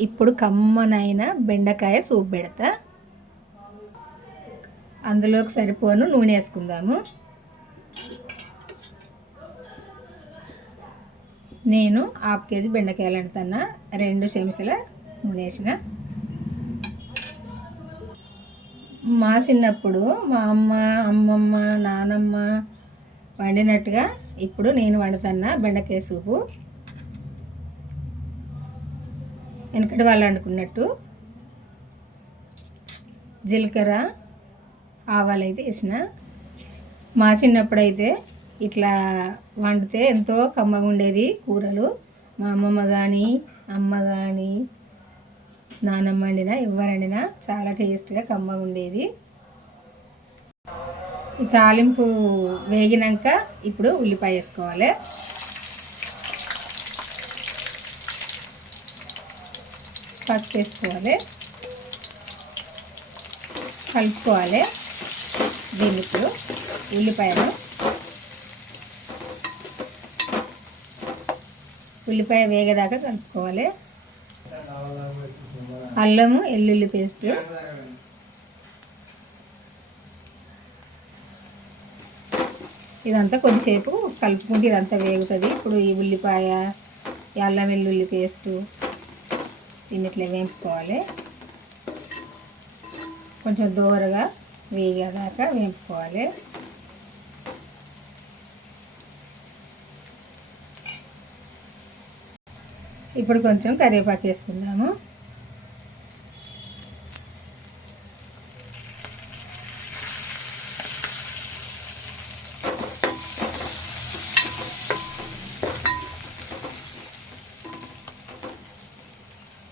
ఇప్పుడు కమ్మనైన బెండకాయ సూప్ పెడతా. అందులోకి సరిపోను నూనె వేసుకుందాము. నేను హాఫ్ కేజీ బెండకాయలు అంటున్నా రెండు చెంచాల నూనె వేసిన. మా చిన్నప్పుడు మా అమ్మ అమ్మమ్మ నానమ్మ వండినట్టుగా ఇప్పుడు నేను వండుతున్నా బెండకాయ సూపు. వెనకటి వాళ్ళు వండుకున్నట్టు జీలకర్ర ఆవాలు అయితే వేసిన. మా చిన్నప్పుడు అయితే ఇట్లా వండితే ఎంతో కమ్మగా ఉండేది కూరలు. మా అమ్మమ్మ కానీ అమ్మ కానీ నానమ్మ వండినా ఎవరు వండినా చాలా టేస్ట్గా కమ్మగా ఉండేది. ఈ తాలింపు వేగినాక ఇప్పుడు ఉల్లిపాయ వేసుకోవాలి. పసుపు వేసుకోవాలి. కలుపుకోవాలి. దీన్ని ఇప్పుడు ఉల్లిపాయలు. ఉల్లిపాయ వేగదాకా కలుపుకోవాలి. అల్లము ఎల్లుల్లి పేస్ట్. ఇదంతా కొద్దిసేపు కలుపుకుంటే ఇదంతా వేగుతుంది. ఇప్పుడు ఈ ఉల్లిపాయ అల్లం వెల్లుల్లి పేస్టు దీన్ని ఇట్లా వేపుకోవాలి. కొంచెం దూరగా వేగేదాకా వేపుకోవాలి. ఇప్పుడు కొంచెం కరివేపాకు వేసుకుందాము.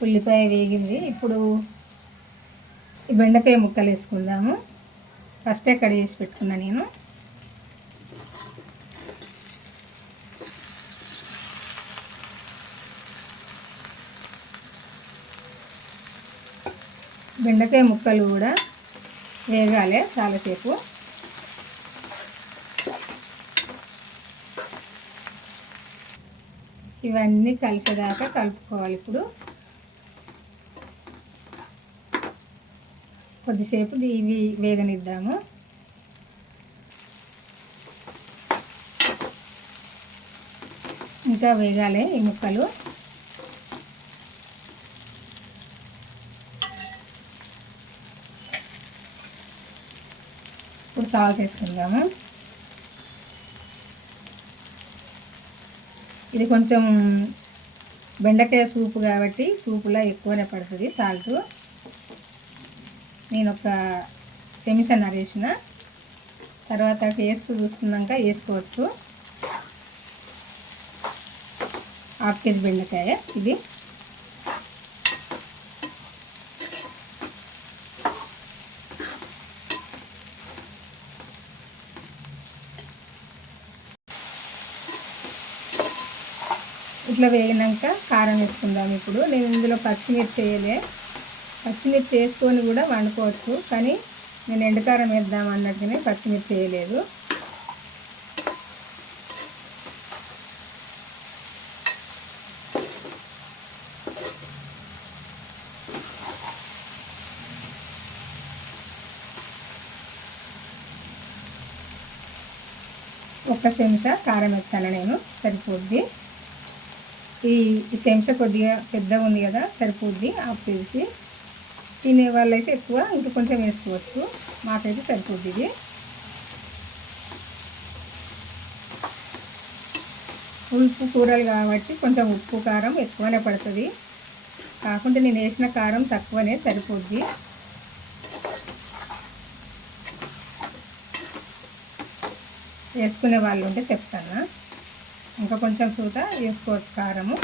ఉల్లిపాయ వేగింది. ఇప్పుడు ఈ బెండకాయ ముక్కలు వేసుకుందాము. ఫస్టే కడిగేసి పెట్టుకున్నా నేను. బెండకాయ ముక్కలు కూడా వేగాలి చాలాసేపు. ఇవన్నీ కలిసేదాకా కలుపుకోవాలి ఇప్పుడు. కొద్దిసేపు ఇవి వేగనిద్దాము. ఇంకా వేగాలి ఈ ముక్కలు. ఇప్పుడు సాల్ట్ వేసుకుందాము. ఇది కొంచెం బెండకాయ సూపు కాబట్టి సూపులో ఎక్కువనే పడుతుంది సాల్ట్. నేను ఒక చెంచా అరేసిన తర్వాత టేస్ట్ చూసుకున్నాక వేసుకోవచ్చు. హాఫ్ కేజీ బెండకాయ ఇది. ఇట్లా వేగినాక కారం వేసుకుందాం ఇప్పుడు. నేను ఇందులో పచ్చిమిర్చి వేయలే. పచ్చిమిర్చి వేసుకొని కూడా వండుకోవచ్చు. కానీ నేను ఎండకారం వేద్దాం అన్నట్టుగానే పచ్చిమిర్చి వేయలేదు. ఒక చెంచా కారం ఎత్తాను నేను సరిపోద్ది. ఈ చెంచ చెంచా కొద్దిగా పెద్దగా ఉంది కదా సరిపోద్ది ఆ కేజీకి. తినే వాళ్ళైతే ఎక్కువ ఇంకా కొంచెం వేసుకోవచ్చు. మాకైతే సరిపోద్ది ఇది. ఉప్పు కూరలు కాబట్టి కొంచెం ఉప్పు కారం ఎక్కువనే పడుతుంది. కాకుంటే నేను వేసిన కారం తక్కువనే సరిపోద్ది. వేసుకునే వాళ్ళు ఉంటే చెప్తాను. ఇంకా కొంచెం చూత వేసుకోవచ్చు కారము.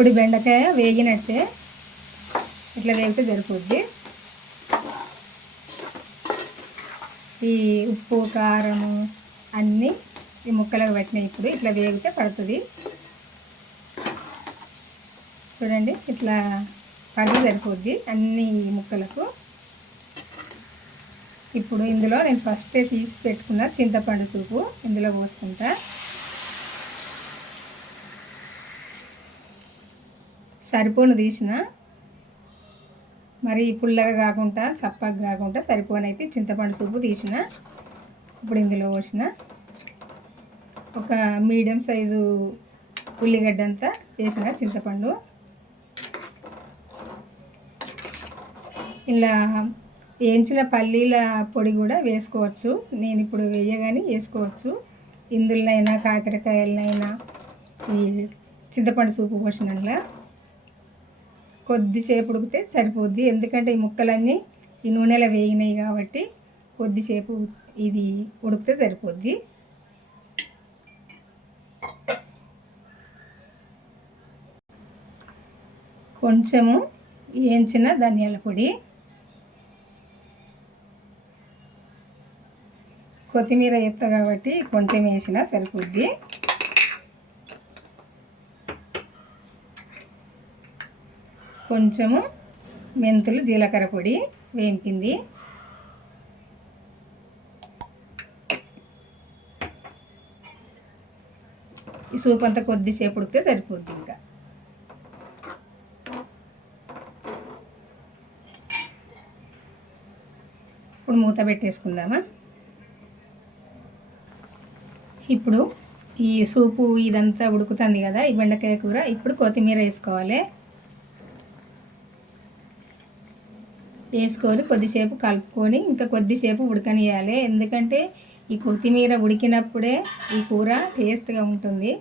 ఇప్పుడు బెండకాయ వేగినట్టే ఇట్లా వేగితే సరిపోద్ది. ఈ ఉప్పు కారము అన్నీ ఈ ముక్కలకు పెట్టినాయి ఇప్పుడు. ఇట్లా వేగితే పడుతుంది. చూడండి ఇట్లా పడితే సరిపోద్ది అన్ని ముక్కలకు. ఇప్పుడు ఇందులో నేను ఫస్టే తీసి పెట్టుకున్న చింతపండు సూపు ఇందులో పోసుకుంటా. సరిపోను తీసిన మరి పుల్లగా కాకుండా చప్పగా కాకుండా సరిపోనైతే చింతపండు సూపు తీసిన ఇప్పుడు ఇందులో పోసిన ఒక మీడియం సైజు ఉల్లిగడ్డ అంతా వేసిన చింతపండు. ఇలా వేయించిన పల్లీల పొడి కూడా వేసుకోవచ్చు. నేను ఇప్పుడు వేయగానే వేసుకోవచ్చు. ఇందులోనైనా కాకరకాయలనైనా ఈ చింతపండు సూపు పోసినలా కొద్దిసేపు ఉడికితే సరిపోద్ది. ఎందుకంటే ఈ ముక్కలన్నీ ఈ నూనెలో వేగినాయి కాబట్టి కొద్దిసేపు ఇది ఉడికితే సరిపోద్ది. కొంచెము వేయించిన ధనియాల పొడి కొత్తిమీర ఎత్త కాబట్టి కొంచెం వేసినా సరిపోద్ది. కొంచెము మెంతులు జీలకర్ర పొడి వేంపింది ఈ సూప్ అంతా కొద్దిసేపు ఉడికితే సరిపోద్ది ఇంకా. ఇప్పుడు మూత పెట్టేసుకుందామా? ఇప్పుడు ఈ సూపు ఇదంతా ఉడుకుతుంది కదా ఈ బెండకాయ కూర ఇప్పుడు కొత్తిమీర వేసుకోవాలి. వేసుకొని కొద్దిసేపు కలుపుకొని ఇంకా కొద్దిసేపు ఉడకనియాలి ఎందుకంటే ఈ కొత్తిమీర ఉడికినప్పుడే ఈ కూర టేస్ట్గా ఉంటుంది.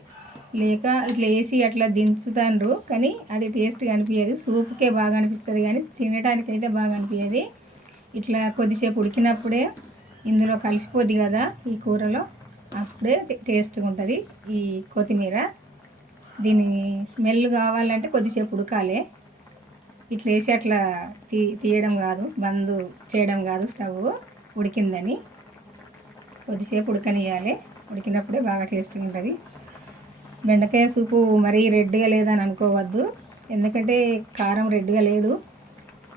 లేక ఇట్లా వేసి అట్లా దించుతాండ్రు. కానీ అది టేస్ట్గా అనిపించదు సూప్కే బాగా అనిపిస్తుంది కానీ తినడానికి అయితే బాగా అనిపించదు ఇట్లా కొద్దిసేపు ఉడికినప్పుడే ఇందులో కలిసిపోద్ది కదా ఈ కూరలో. అప్పుడే టేస్ట్గా ఉంటుంది ఈ కొత్తిమీర. దీని స్మెల్ కావాలంటే కొద్దిసేపు ఉడకాలి. ఇట్లా వేసి అట్లా తీ తీయడం కాదు బంద్ చేయడం కాదు స్టవ్ ఉడికిందని. కొద్దిసేపు ఉడకనియాలి ఉడికినప్పుడే బాగా టేస్ట్గా ఉంటుంది. బెండకాయ సూపు మరీ రెడ్గా లేదని అనుకోవద్దు. ఎందుకంటే కారం రెడ్గా లేదు.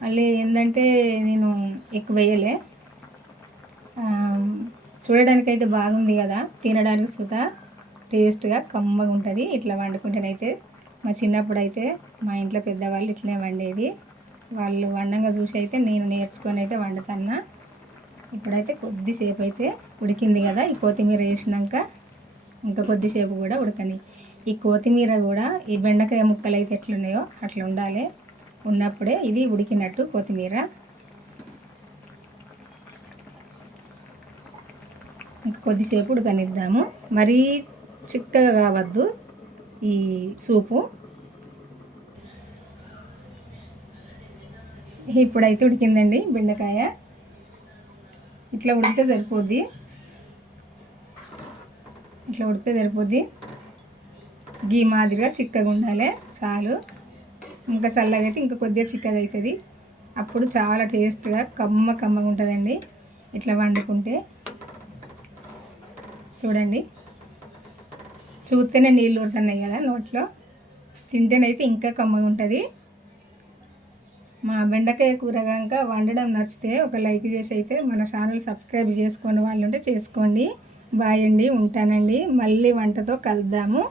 మళ్ళీ ఏంటంటే నేను ఎక్కువ వేయలే. చూడడానికైతే బాగుంది కదా తినడానికి సుధా టేస్ట్గా కమ్మగా ఉంటుంది. ఇట్లా వండుకుంటేనైతే మా చిన్నప్పుడు అయితే మా ఇంట్లో పెద్దవాళ్ళు ఇట్లనే వండేది. వాళ్ళు వండంగా చూసి అయితే నేను నేర్చుకొని అయితే వండుతున్నా. ఇప్పుడైతే కొద్దిసేపు అయితే ఉడికింది కదా ఈ కొత్తిమీర వేసినాక ఇంకా కొద్దిసేపు కూడా ఉడకని. ఈ కొత్తిమీర కూడా ఈ బెండకాయ ముక్కలు అయితే ఎట్లున్నాయో అట్లా ఉండాలి. ఉన్నప్పుడే ఇది ఉడికినట్టు కొత్తిమీర. ఇంకా కొద్దిసేపు ఉడకనిద్దాము. మరీ చిక్కగా కావద్దు. ఈ సూపు. ఇప్పుడైతే ఉడికిందండి బెండకాయ. ఇట్లా ఉడికితే సరిపోద్ది. ఇట్లా ఉడికితే సరిపోద్ది. గీ మాదిరిగా చిక్కగా ఉండాలి చాలు. ఇంకా చల్లగా అయితే ఇంకా కొద్దిగా చిక్కగా అవుతుంది. అప్పుడు చాలా టేస్ట్గా కమ్మ కమ్మగా ఉంటుందండి. ఇట్లా వండుకుంటే. చూడండి. చూస్తేనే నీళ్ళు ఊరుతున్నాయి కదా నోట్లో. తింటేనైతే ఇంకా కమ్మగా ఉంటుంది. మా బెండకాయ కూర కనుక వండడం నచ్చితే ఒక లైక్ చేసి అయితే మన ఛానల్ సబ్స్క్రైబ్ చేసుకోండి వాళ్ళు ఉంటే చేసుకోండి. బాయ్ అండి ఉంటానండి. మళ్ళీ వంటతో కలుద్దాము.